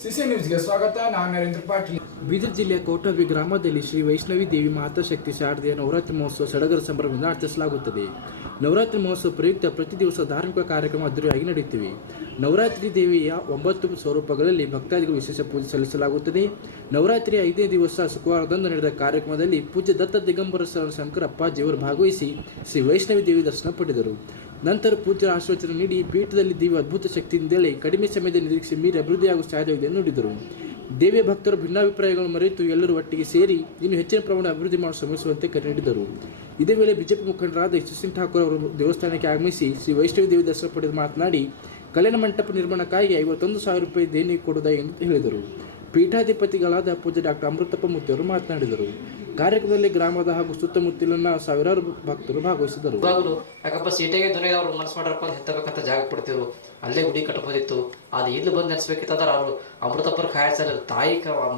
CC ನ್ಯೂಸ್ಗೆ ಸ್ವಾಗತ, ನಾನು ನರೇಂದ್ರ ಪಾಟೀಲ್. ಬೀದರ್ ಜಿಲ್ಲೆಯ ಕೋಟವಿ ಗ್ರಾಮದಲ್ಲಿ ಶ್ರೀ ವೈಷ್ಣವಿ ದೇವಿ ಮಾತಾಶಕ್ತಿ ಶಾರದೆಯ ನವರಾತ್ರಿ ಮಹೋತ್ಸವ ಸಡಗರ ಸಂಭ್ರಮದಿಂದ ಆಚರಿಸಲಾಗುತ್ತದೆ. ನವರಾತ್ರಿ ಮಹೋತ್ಸವ ಪ್ರಯುಕ್ತ ಪ್ರತಿ ದಿವಸ ಧಾರ್ಮಿಕ ಕಾರ್ಯಕ್ರಮ ಅದ್ದೂರಿಯಾಗಿ ನಡೆಯುತ್ತಿವೆ. ನವರಾತ್ರಿ ದೇವಿಯ ಒಂಬತ್ತು ಸ್ವರೂಪಗಳಲ್ಲಿ ಭಕ್ತಾದಿಗಳು ವಿಶೇಷ ಪೂಜೆ ಸಲ್ಲಿಸಲಾಗುತ್ತದೆ. ನವರಾತ್ರಿಯ ಐದನೇ ದಿವಸ ಶುಕ್ರವಾರದಂದು ನಡೆದ ಕಾರ್ಯಕ್ರಮದಲ್ಲಿ ಪೂಜ್ಯ ದತ್ತ ದಿಗಂಬರ ಶಂಕರಪ್ಪ ಜೀವರು ಭಾಗವಹಿಸಿ ಶ್ರೀ ವೈಷ್ಣವಿ ದೇವಿ ದರ್ಶನ ಪಡೆದರು. ನಂತರ ಪೂಜ್ಯರ ಆಶ್ವಾಸನೆ ನೀಡಿ ಪೀಠದಲ್ಲಿ ದೇವಿ ಅದ್ಭುತ ಶಕ್ತಿಯಿಂದಲೇ ಕಡಿಮೆ ಸಮಯದ ನಿರೀಕ್ಷೆ ಮೀರಿ ಅಭಿವೃದ್ಧಿಯಾಗುವ ಸಾಧ್ಯವಿದೆ ನುಡಿದರು. ದೇವಿಯ ಭಕ್ತರು ಭಿನ್ನಾಭಿಪ್ರಾಯಗಳನ್ನು ಮರೆತು ಎಲ್ಲರೂ ಒಟ್ಟಿಗೆ ಸೇರಿ ಇನ್ನು ಹೆಚ್ಚಿನ ಪ್ರಮಾಣ ಅಭಿವೃದ್ಧಿ ಮಾಡಲು ಶ್ರಮಿಸುವಂತೆ ಕರೆ ನೀಡಿದರು. ಇದೇ ವೇಳೆ ಬಿಜೆಪಿ ಮುಖಂಡರಾದ ಯಶಸ್ವಿನ್ ಠಾಕೂರ್ ಅವರು ದೇವಸ್ಥಾನಕ್ಕೆ ಆಗಮಿಸಿ ಶ್ರೀ ವೈಷ್ಣವಿ ದೇವಿ ದರ್ಶನ ಪಡೆದು ಮಾತನಾಡಿ, ಕಲ್ಯಾಣ ಮಂಟಪ ನಿರ್ಮಾಣಕ್ಕಾಗಿ ಐವತ್ತೊಂದು ಸಾವಿರ ರೂಪಾಯಿ ದೇಣಿಗೆ ಕೊಡುವುದಾಗಿ ಎಂದು ಹೇಳಿದರು. ಪೀಠಾಧಿಪತಿಗಳಾದ ಪೂಜ್ಯ ಡಾಕ್ಟರ್ ಅಮೃತಪ್ಪ ಮುತ್ತಿಯವರು ಮಾತನಾಡಿದರು. ಕಾರ್ಯಕ್ರಮದಲ್ಲಿ ಗ್ರಾಮದ ಹಾಗೂ ಸುತ್ತಮುತ್ತಲಿನ ಸಾವಿರಾರು ಭಕ್ತರು ಭಾಗವಹಿಸಿದರು. ಯಾಕಪ್ಪ ಸೀಟೆಗೆ ದೊರೆ ಅವರು ಮನಸ್ಸು ಮಾಡ್ರಪ್ಪ ಅಂತ ಹೆತ್ತಬೇಕಂತ ಜಾಗ ಕೊಡ್ತಿದ್ರು. ಅಲ್ಲೇ ಗುಡಿ ಕಟ್ಟಬೋದಿತ್ತು ಅದು ಇಲ್ಲಿ ಬಂದು ನೆನೆಸ್ಬೇಕಿತ್ತಂದ್ರೆ ಅವರು ಅಮೃತಪ್ಪರ ಕಾಯಿಸಲ್ಲ ತಾಯಿ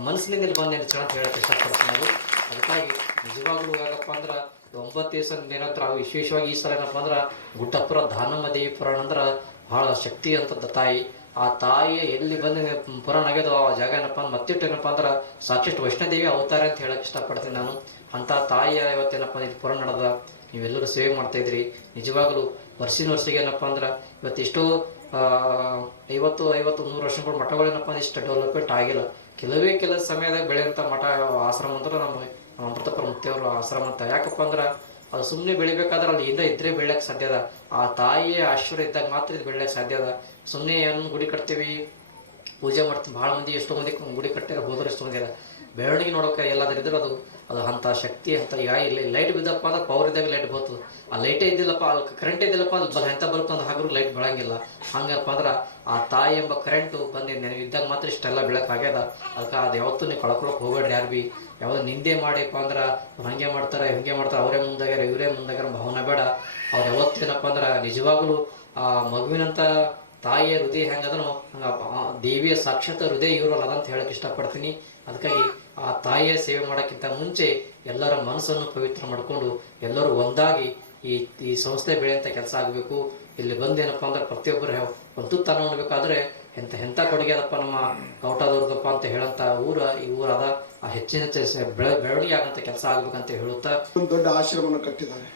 ಮನಸ್ಸಿನಿಂದ ಇಲ್ಲಿ ಬಂದು ನೆನೆಸೋಣ ಅಂತ ಹೇಳಕ್ಕೆ ಇಷ್ಟಪಡ್ತೀನಿ ಅದಕ್ಕಾಗಿ ನಿಜವಾಗ್ಲೂ ಯಾಕಪ್ಪ ಅಂದ್ರೆ ಒಂಬತ್ತು ದಿವಸ ನಿರಂತರ ವಿಶೇಷವಾಗಿ ಈ ಸಲ ಏನಪ್ಪ ಅಂದ್ರೆ ಗುಡ್ಡಪ್ಪರ ದಾನಮ್ಮ ದೇವಿ ಪುರಾಣ ಅಂದ್ರೆ ಬಹಳ ಶಕ್ತಿ ತಾಯಿ. ಆ ತಾಯಿ ಎಲ್ಲಿ ಬಂದು ಪುರಾಣ ಆಗ್ಯದೋ ಆ ಜಾಗ ಏನಪ್ಪ ಅಂದ್ರೆ ಮತ್ತಿಟ್ಟು ಏನಪ್ಪ ಅಂದ್ರೆ ಸಾಕಷ್ಟು ವೈಷ್ಣೋದೇವಿ ಅವತಾರ ಅಂತ ಹೇಳಕ್ ಇಷ್ಟಪಡ್ತೀನಿ ನಾನು. ಅಂತ ತಾಯಿಯ ಇವತ್ತೇನಪ್ಪ ಇದು ಪುರಾಣ ನಡೆದ. ನೀವೆಲ್ಲರೂ ಸೇವೆ ಮಾಡ್ತಾ ಇದ್ರಿ ನಿಜವಾಗಲೂ ವರ್ಷಿನ ವರ್ಷಿಗೆ ಏನಪ್ಪ ಅಂದ್ರೆ ಇವತ್ತೆಷ್ಟೋ ಐವತ್ತು ಐವತ್ತು ನೂರು ವರ್ಷಗಳು ಮಠಗಳೇನಪ್ಪ ಅಂದ್ರೆ ಇಷ್ಟು ಡೆವಲಪ್ಮೆಂಟ್ ಆಗಿಲ್ಲ. ಕೆಲವೇ ಕೆಲ ಸಮಯದಾಗ ಬೆಳೆಯುವಂಥ ಮಠ, ಆಶ್ರಮ ಅಂದ್ರೆ ನಮ್ಮ ನಮ್ಮ ಅಮೃತಪುರ ಮುತ್ತೆಯವರು ಆಶ್ರಮ ಅಂತ. ಯಾಕಪ್ಪ ಅಂದ್ರೆ ಅದು ಸುಮ್ಮನೆ ಬೆಳಿಬೇಕಾದ್ರೆ ಅಲ್ಲಿ ಇಂದ ಇದ್ರೆ ಬೆಳೆಯಕ್ಕೆ ಸಾಧ್ಯ ಅದ. ಆ ತಾಯಿಯ ಆಶೀರ್ವಾದ ಇದ್ದಾಗ ಮಾತ್ರ ಇದು ಬೆಳೆಯಕ್ಕೆ ಸಾಧ್ಯ ಅದ. ಸುಮ್ಮನೆ ಏನು ಗುಡಿ ಕಟ್ತೀವಿ? ಪೂಜೆ ಮಾಡ್ತೀವಿ ಭಾಳ ಮಂದಿ ಎಷ್ಟೋ ಮಂದಿ ಗುಡಿ ಕಟ್ಟಿರೋ, ಹೋದ್ರೆ ಎಷ್ಟೋ ಮಂದಿ ಬೆಳವಣಿಗೆ ನೋಡೋಕೆ ಎಲ್ಲಾದ್ರೂ ಇದ್ರೆ ಅದು ಅದು ಅಂಥ ಶಕ್ತಿ ಅಂತ ಯಾ ಇಲ್ಲ ಲೈಟ್ ಬಿದ್ದಪ್ಪ ಅಂದ್ರೆ ಪವರ್ ಇದ್ದಾಗ ಲೈಟ್ ಬರ್ತದೆ. ಆ ಲೈಟೇ ಇದ್ದಿಲ್ಲಪ್ಪ, ಅಲ್ಲಿ ಕರೆಂಟ್ ಇದ್ದಿಲ್ಲಪ್ಪ ಅದು ಬಲ ಎಂಥ ಬರುತ್ತೆ ಅಂದ್ರೆ ಹಾಗೂ ಲೈಟ್ ಬೆಳಂಗಿಲ್ಲ. ಹಂಗಪ್ಪ ಅಂದ್ರೆ ಆ ತಾಯಿ ಎಂಬ ಕರೆಂಟು ಬಂದು ನೆನ ಇದ್ದಾಗ ಮಾತ್ರ ಇಷ್ಟೆಲ್ಲ ಬೆಳಕು ಆಗ್ಯದ ಅದಕ್ಕೆ ಅದು ಯಾವತ್ತೂ ನೀವು ಕಳ್ಕೊಳಕ್ಕೆ ಹೋಗ್ಬೇಡ್ರಿ ಯಾರು ಭೀ ಯಾವುದೋ ನಿಂದೆ ಮಾಡಿಪ್ಪ ಅಂದ್ರೆ ಹಂಗೆ ಮಾಡ್ತಾರೆ ಹಿಂಗೆ ಮಾಡ್ತಾರೆ, ಅವರೇ ಮುಂದಾಗ್ಯಾರ, ಇವರೇ ಮುಂದಾಗ್ಯಾರ ಭಾವನೆ ಬೇಡ. ಅವ್ರು ಯಾವತ್ತೇನಪ್ಪ ಅಂದ್ರೆ ನಿಜವಾಗ್ಲೂ ಆ ಮಗುವಿನಂತ ತಾಯಿಯ ಹೃದಯ ಹೆಂಗದನೋ ಹಂಗ ದೇವಿಯ ಸಾಕ್ಷಾತ್ ಹೃದಯ ಇವ್ರಲ್ಲ ಅದಂತ ಹೇಳಕ್ ಇಷ್ಟಪಡ್ತೀನಿ. ಅದಕ್ಕಾಗಿ ಆ ತಾಯಿಯ ಸೇವೆ ಮಾಡೋಕ್ಕಿಂತ ಮುಂಚೆ ಎಲ್ಲರ ಮನಸ್ಸನ್ನು ಪವಿತ್ರ ಮಾಡಿಕೊಂಡು ಎಲ್ಲರೂ ಒಂದಾಗಿ ಈ ಈ ಸಂಸ್ಥೆ ಬೆಳೆಯಂತ ಕೆಲಸ ಆಗಬೇಕು. ಇಲ್ಲಿ ಬಂದೇನಪ್ಪ ಅಂದ್ರೆ ಪ್ರತಿಯೊಬ್ಬರು ಒಂದು ತುತ್ತಾನ ಉಣ್ಬೇಕಾದ್ರೆ ಎಂಥ ಎಂಥ ಕೊಡುಗೆ ಅದಪ್ಪ ನಮ್ಮ ಕೌಟಾದವ್ರದಪ್ಪ ಅಂತ ಹೇಳಂತ ಊರ, ಈ ಊರದ ಆ ಹೆಚ್ಚಿನ ಹೆಚ್ಚು ಬೆಳ ಬೆಳೆ, ಬೆಳವಣಿಗೆ ಆಗಂತ ಕೆಲಸ ಆಗ್ಬೇಕಂತ ಹೇಳುತ್ತಾ. ಒಂದು ದೊಡ್ಡ ಆಶ್ರಮವನ್ನು ಕಟ್ಟಿದ್ದಾರೆ.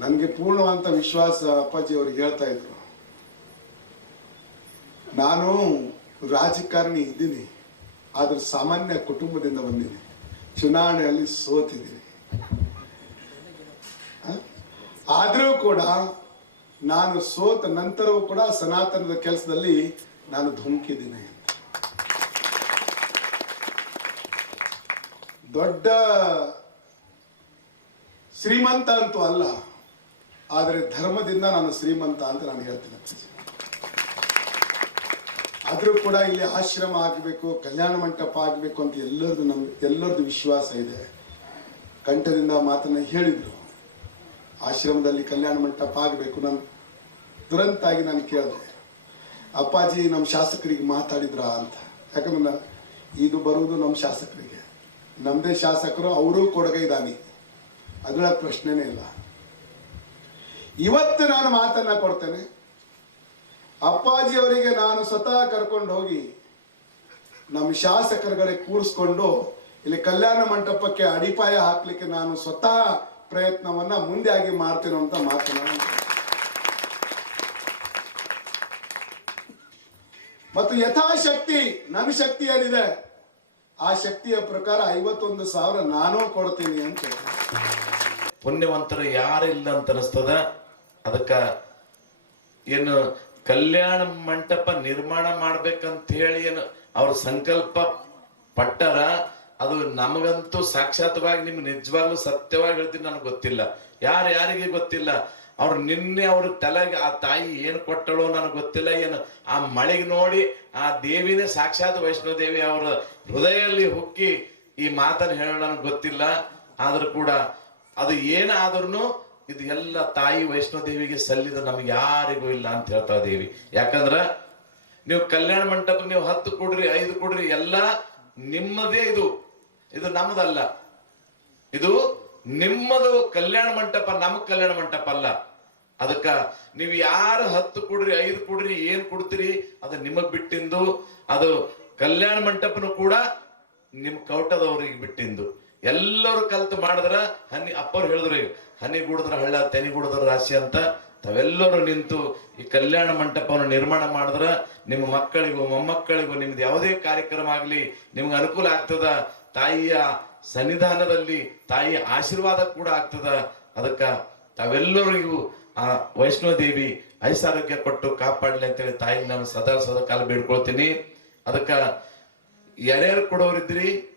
ನನಗೆ ಪೂರ್ಣವಂತ ವಿಶ್ವಾಸ ಅಪ್ಪಾಜಿ ಅವ್ರಿಗೆ ಹೇಳ್ತಾ ಇದ್ರು. ನಾನು ರಾಜಕಾರಣಿ ಇದ್ದೀನಿ, ಆದ್ರೆ ಸಾಮಾನ್ಯ ಕುಟುಂಬದಿಂದ ಬಂದಿದ್ದೀನಿ. ಚುನಾವಣೆಯಲ್ಲಿ ಸೋತಿದ್ದೀನಿ? ಆದರೂ ಕೂಡ ನಾನು ಸೋತ ನಂತರವೂ ಕೂಡ ಸನಾತನದ ಕೆಲಸದಲ್ಲಿ ನಾನು ಧುಮುಕಿದ್ದೀನಿ ದೊಡ್ಡ ಶ್ರೀಮಂತ ಅಂತೂ ಅಲ್ಲ. ಆದರೆ ಧರ್ಮದಿಂದ ನಾನು ಶ್ರೀಮಂತ ಅಂತ ನಾನು ಹೇಳ್ತೀನಿ. ಆದರೂ ಕೂಡ ಇಲ್ಲಿ ಆಶ್ರಮ ಆಗಬೇಕು, ಕಲ್ಯಾಣ ಮಂಟಪ ಆಗಬೇಕು ಅಂತ ಎಲ್ಲರದು ನಮ್ಮ ಎಲ್ಲರದು ವಿಶ್ವಾಸ ಇದೆ. ಕಂಠದಿಂದ ಮಾತನ್ನ ಹೇಳಿದ್ರು. ಆಶ್ರಮದಲ್ಲಿ ಕಲ್ಯಾಣ ಮಂಟಪ ಆಗಬೇಕು ನಾನು ತುರಂತಾಗಿ ನಾನು ಕೇಳಿದೆ. ಅಪ್ಪಾಜಿ ನಮ್ಮ ಶಾಸಕರಿಗೆ ಮಾತಾಡಿದ್ರ ಅಂತ. ಯಾಕಂದ್ರೆ ಇದು ಬರುವುದು ನಮ್ಮ ಶಾಸಕರಿಗೆ. ನಮ್ಮದೇ ಶಾಸಕರು, ಅವರೂ ಕೊಡುಗೆ ಇದ್ದಾನೆ ಅದರ ಪ್ರಶ್ನೆನೇ ಇಲ್ಲ. ಇವತ್ತು ನಾನು ಮಾತನ್ನ ಕೊಡ್ತೇನೆ. ಅಪ್ಪಾಜಿ ಅವರಿಗೆ ನಾನು ಸ್ವತಃ ಕರ್ಕೊಂಡು ಹೋಗಿ ನಮ್ಮ ಶಾಸಕರುಗಳೇ ಕೂರಿಸ್ಕೊಂಡು ಇಲ್ಲಿ ಕಲ್ಯಾಣ ಮಂಟಪಕ್ಕೆ ಅಡಿಪಾಯ ಹಾಕ್ಲಿಕ್ಕೆ ನಾನು ಸ್ವತಃ ಪ್ರಯತ್ನವನ್ನ ಮುಂದೆ ಆಗಿ ಮಾಡ್ತೇನೆ ಅಂತ ಮಾತನ್ನ ಮತ್ತು ಯಥಾಶಕ್ತಿ ನನ್ನ ಶಕ್ತಿ ಏನಿದೆ? ಆ ಶಕ್ತಿಯ ಪ್ರಕಾರ ಐವತ್ತೊಂದು ಸಾವಿರ ನಾನು ಕೊಡ್ತೀನಿ ಅಂತ. ಪುಣ್ಯವಂತರು ಯಾರಿಲ್ಲ ಅಂತ ಅನಿಸ್ತದ. ಅದಕ್ಕ ಏನು ಕಲ್ಯಾಣ ಮಂಟಪ ನಿರ್ಮಾಣ ಮಾಡ್ಬೇಕಂತ ಹೇಳಿ ಏನು ಅವ್ರ ಸಂಕಲ್ಪ ಪಟ್ಟರ, ಅದು ನಮಗಂತೂ ಸಾಕ್ಷಾತ್ವಾಗಿ ನಿಮ್ಗೆ ನಿಜವಾಗ್ಲೂ ಸತ್ಯವಾಗಿ ಹೇಳ್ತೀನಿ, ನನಗೆ ಗೊತ್ತಿಲ್ಲ. ಯಾರು ಯಾರಿಗೆ ಗೊತ್ತಿಲ್ಲ? ಅವ್ರು ನಿನ್ನೆ ಅವ್ರ ತಲೆಗೆ ಆ ತಾಯಿ ಏನು ಕೊಟ್ಟಳು ನನಗೆ ಗೊತ್ತಿಲ್ಲ. ಏನು ಆ ಮಳೆಗೆ ನೋಡಿ ಆ ದೇವಿನೇ ಸಾಕ್ಷಾತ್ ವೈಷ್ಣೋದೇವಿ ಅವರ ಹೃದಯದಲ್ಲಿ ಹುಕ್ಕಿ ಈ ಮಾತನ್ನು ಹೇಳೋ ನನಗೆ ಗೊತ್ತಿಲ್ಲ. ಆದ್ರೂ ಕೂಡ ಅದು ಏನಾದ್ರೂ ಇದು ಎಲ್ಲ ತಾಯಿ ವೈಷ್ಣೋದೇವಿಗೆ ಸಲ್ಲಿದ ನಮ್ಗೆ ಯಾರಿಗೂ ಇಲ್ಲ ಅಂತ ಹೇಳ್ತಾ ದೇವಿ. ಯಾಕಂದ್ರ ನೀವು ಕಲ್ಯಾಣ ಮಂಟಪ ನೀವು ಹತ್ತು ಕೊಡ್ರಿ, ಐದು ಕೊಡ್ರಿ, ಎಲ್ಲ ನಿಮ್ಮದೇ ಇದು. ಇದು ನಮ್ಮದಲ್ಲ ಇದು ನಿಮ್ಮದು ಕಲ್ಯಾಣ ಮಂಟಪ ನಮ್ ಕಲ್ಯಾಣ ಮಂಟಪ ಅಲ್ಲ. ಅದಕ್ಕ ನೀವು ಯಾರು ಹತ್ತು ಕೊಡ್ರಿ, ಐದು ಕೊಡ್ರಿ, ಏನ್ ಕೊಡ್ತೀರಿ, ಅದು ನಿಮಗ್ ಬಿಟ್ಟಿಂದು. ಅದು ಕಲ್ಯಾಣ ಮಂಟಪನು ಕೂಡ ನಿಮ್ ಕೌಟದವ್ರಿಗೆ ಬಿಟ್ಟಿಂದು. ಎಲ್ಲರೂ ಕಲ್ತು ಮಾಡಿದ್ರ ಹನಿ ಅಪ್ಪವ್ರು ಹೇಳಿದ್ರು ಹನಿ ಗುಡದ್ರ ಹಳ್ಳ, ತೆನಿ ಗುಡದ್ರ ರಾಶಿ ಅಂತ ತಾವೆಲ್ಲರೂ ನಿಂತು ಈ ಕಲ್ಯಾಣ ಮಂಟಪವನ್ನು ನಿರ್ಮಾಣ ಮಾಡಿದ್ರ ನಿಮ್ಮ ಮಕ್ಕಳಿಗೂ, ಮೊಮ್ಮಕ್ಕಳಿಗೂ ನಿಮ್ದು ಯಾವುದೇ ಕಾರ್ಯಕ್ರಮ ಆಗಲಿ ನಿಮ್ಗೆ ಅನುಕೂಲ ಆಗ್ತದ, ತಾಯಿಯ ಸನ್ನಿಧಾನದಲ್ಲಿ, ತಾಯಿಯ ಆಶೀರ್ವಾದ ಕೂಡ ಆಗ್ತದ. ಅದಕ್ಕ ತಾವೆಲ್ಲರಿಗೂ ಆ ವೈಷ್ಣವ ದೇವಿ ಐಸಾರೋಗ್ಯ ಕೊಟ್ಟು ಕಾಪಾಡಲಿ ಅಂತೇಳಿ ತಾಯಿ ನಾನು ಸದಾ ಸದಾ ಕಾಲ ಬೇಡ್ಕೊಳ್ತೀನಿ. ಅದಕ್ಕ ಯಾರ್ಯಾರು ಕೊಡೋರಿದ್ರಿ